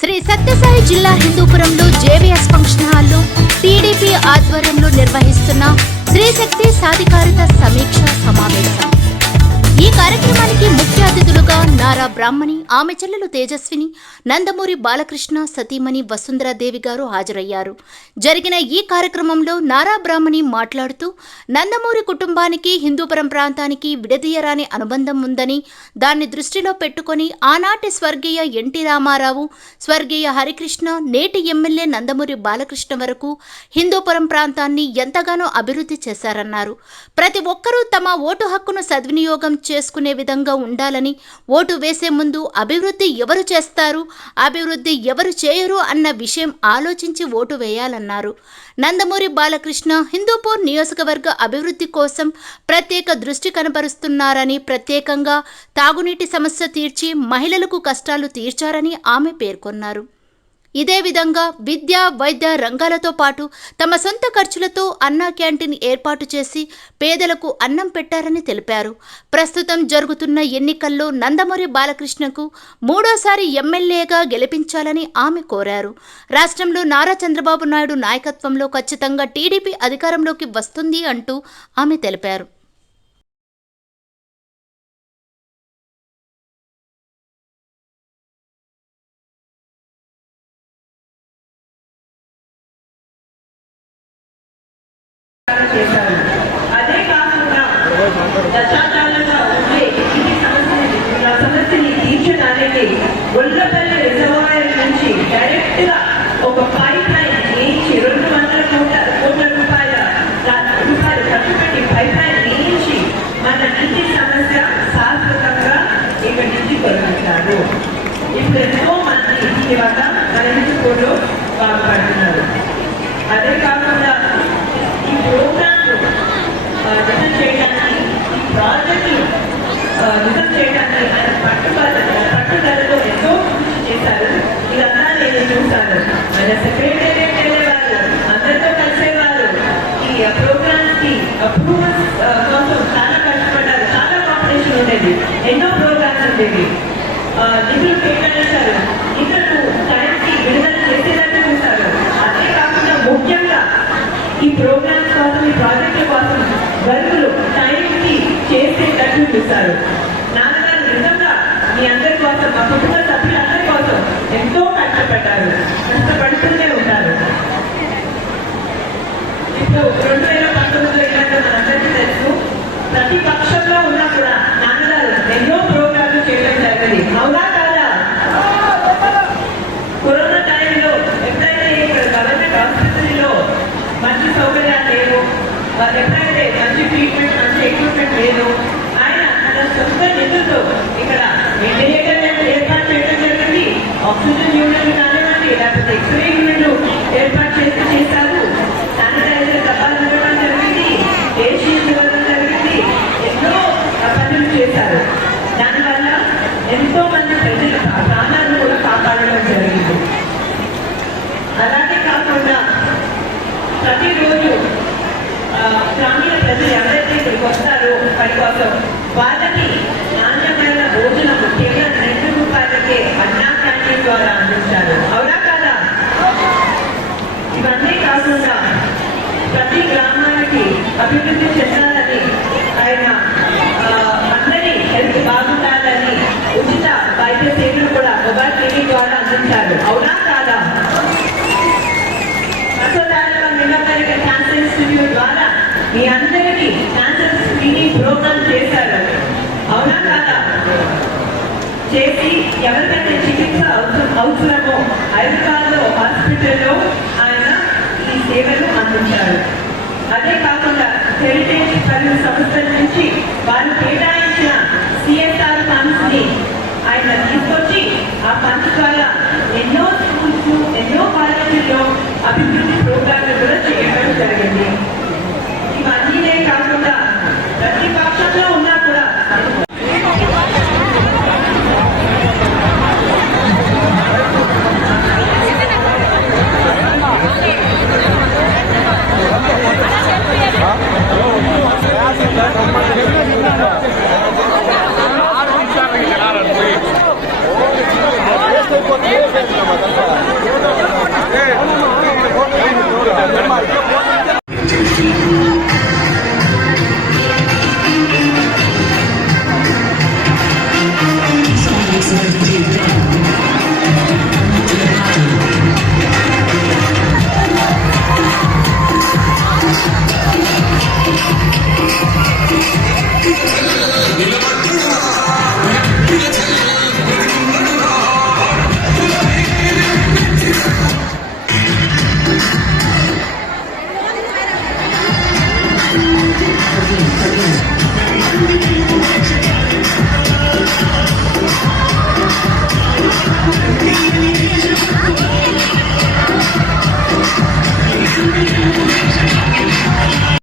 శ్రీ సత్యసాయి జిల్లా హిందూపురంలో JVS function హాల్లో టీడీపీ ఆధ్వర్యంలో నిర్వహిస్తున్న స్త్రీశక్తి సాధికారిత సమీక్ష సమావేశం. ఈ కార్యక్రమానికి తారా నారా బ్రాహ్మణి ఆమె చెల్లెలు తేజస్విని నందమూరి బాలకృష్ణ సతీమణి వసుంధరాదేవి గారు హాజరయ్యారు. జరిగిన ఈ కార్యక్రమంలో నారా బ్రాహ్మణి మాట్లాడుతూ నందమూరి కుటుంబానికి హిందూపురం ప్రాంతానికి విడదీయరాని అనుబంధం ఉందని దాన్ని దృష్టిలో పెట్టుకొని ఆనాటి స్వర్గీయ ఎన్టీ రామారావు స్వర్గీయ హరికృష్ణ నేటి ఎమ్మెల్యే నందమూరి బాలకృష్ణ వరకు హిందూపురం ప్రాంతాన్ని ఎంతగానో అభివృద్ధి చేశారన్నారు. ప్రతి ఒక్కరూ తమ ఓటు హక్కును సద్వినియోగం చేసుకునే విధంగా ఉండాలని ఓటు వేసే ముందు అభివృద్ధి ఎవరు చేస్తారు అభివృద్ధి ఎవరు చేయరు అన్న విషయం ఆలోచించి ఓటు వేయాలన్నారు. నందమూరి బాలకృష్ణ హిందూపూర్ నియోజకవర్గ అభివృద్ధి కోసం ప్రత్యేక దృష్టి కనబరుస్తున్నారని ప్రత్యేకంగా తాగునీటి సమస్య తీర్చి మహిళలకు కష్టాలు తీర్చారని ఆమె పేర్కొన్నారు. ఇదే విధంగా విద్య వైద్య రంగాలతో పాటు తమ సొంత ఖర్చులతో అన్నా క్యాంటీన్ ఏర్పాటు చేసి పేదలకు అన్నం పెట్టారని తెలిపారు. ప్రస్తుతం జరుగుతున్న ఎన్నికల్లో నందమూరి బాలకృష్ణకు మూడోసారి ఎమ్మెల్యేగా గెలిపించాలని ఆమె కోరారు. రాష్ట్రంలో నారా చంద్రబాబు నాయుడు నాయకత్వంలో ఖచ్చితంగా టీడీపీ అధికారంలోకి వస్తుంది అంటూ ఆమె తెలిపారు. Oh, no. ఈ ప్రోగ్రామ్స్ కోసం ఈ ప్రాజెక్టుల కోసం వర్కులు టైంకి చేసేటట్టు చూస్తారు నాన్నగారు నిజంగా మీ అందరి కోసం మా కుటుంబ సభ్యులు లేదు. ఆయన తన సొంత నిధులతో ఇక్కడ వెంటిలేటర్ ఏర్పాటు చేయడం జరిగింది. ఆక్సిజన్ యూనిట్ కానివ్వండి లేకపోతే ఎక్స్రే యూనిట్ ఏర్పాటు చేసి చేశారు శానిటైజర్ డబ్బాలు ఇవ్వడం జరిగింది ఏసీలు ఇవ్వడం జరిగింది ఎన్నో పనులు చేశారు దానివల్ల ఎంతో మంది ప్రజల ప్రాణాలను కూడా కాపాడడం జరిగింది అలాగే కాకుండా ప్రతిరోజు ఆ, గ్రామీణ ప్రజలు ఎవరైతే ఇక్కడికి వస్తారో పని కోసం వాళ్ళకి నాణ్యమైన భోజనం కేవలం రెండు రూపాయలకే అన్నా క్యాంటీన్ ద్వారా అందించారు అవునా కదా ఇవన్నీ కాకుండా ప్రతి గ్రామానికి అభివృద్ధి చెందాలని ఆయన అందరి హెల్త్ బాగుండాలని ఉచిత వైద్య సేవలు కూడా మొబైల్ క్లినిక్ ద్వారా అందించారు. అవునా కాదా? అసోదారుల క్యాన్సర్ ఇన్స్టిట్యూట్ ద్వారా మీ అందరికీ క్యాన్సర్ స్క్రీనింగ్ ప్రోగ్రామ్ చేశారు. అవునా కాదా? చేసి ఎవరికైతే చికిత్స అవసరమో అవసరమో హైదరాబాద్లో హాస్పిటల్లో ఆయన ఈ సేవలు అందించారు. అదే కాదు వెల్ఫేర్ సర్వీస్ సంస్థల నుంచి వారు కేటాయించిన ఆ ఫండ్స్ ఎన్నో ఎన్నో కాలేజీల్లో అభివృద్ధి ప్రోగ్రాంలు కూడా చేయడం జరిగింది. ఇవన్నీనే కాకుండా ప్రతి